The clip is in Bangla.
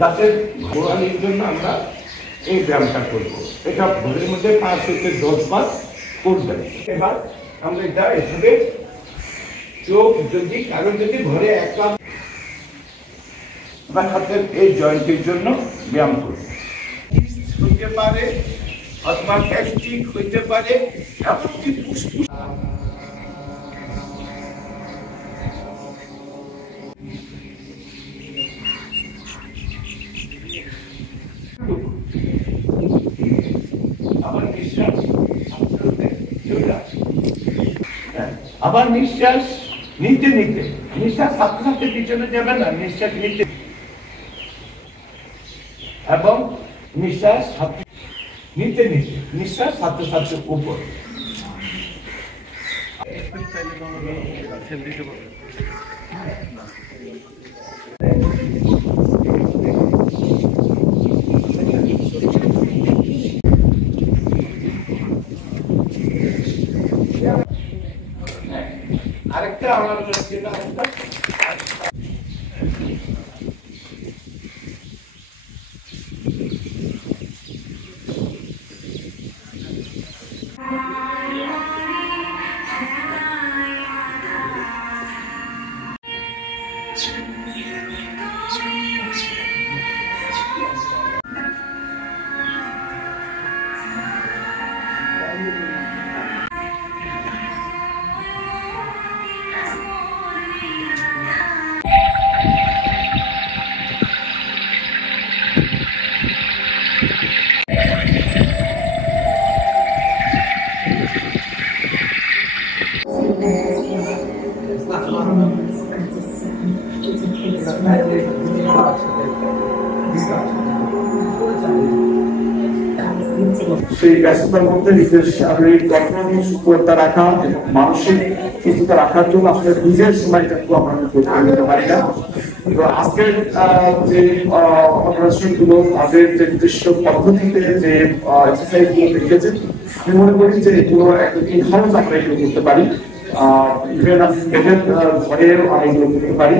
দাঁতের গোড়ালির জন্য আমরা এই ব্যায়ামটা করবো। এটা ঘরের মধ্যে 5 থেকে 10 বার করবেন। এবার আমরা এটা এভাবে চোখ যদি কারো যদি ঘরে একা বা হাতের এই জয়েন্টের জন্য ব্যায়াম করবো। হইতে পারে অথবা গ্যাস্ট্রিক হইতে পারে, এমনকি ফুসফুস আবার নিঃশ্বাস নিতে নিতে, নিঃশ্বাস সাথে সাথে পিছনে যাবে না, নিঃশ্বাস নিতে এবং নিঃশ্বাস নিতে নিতে, নিঃশ্বাস সাথে সাথে উপর। আরেকটা আমার যেটা সেই ব্যস্ততার মধ্যে নিজের শারীরিক গঠন সুস্থতা রাখা এবং মানসিক সুস্থতা রাখার জন্য আসলে নিজের সময়টাকে আমরা করতে নিতে পারি না। তো আজকের যে অপারেশন গুলো তাদের যে নিজস্ব পদ্ধতিতে যে এক্সারসাইজ গুলো রেখেছে, আমি মনে করি যে এগুলো একটা ইনহাউস আমরা এগুলো করতে পারি। ইভেন ঘরে অনেকগুলো করতে পারি।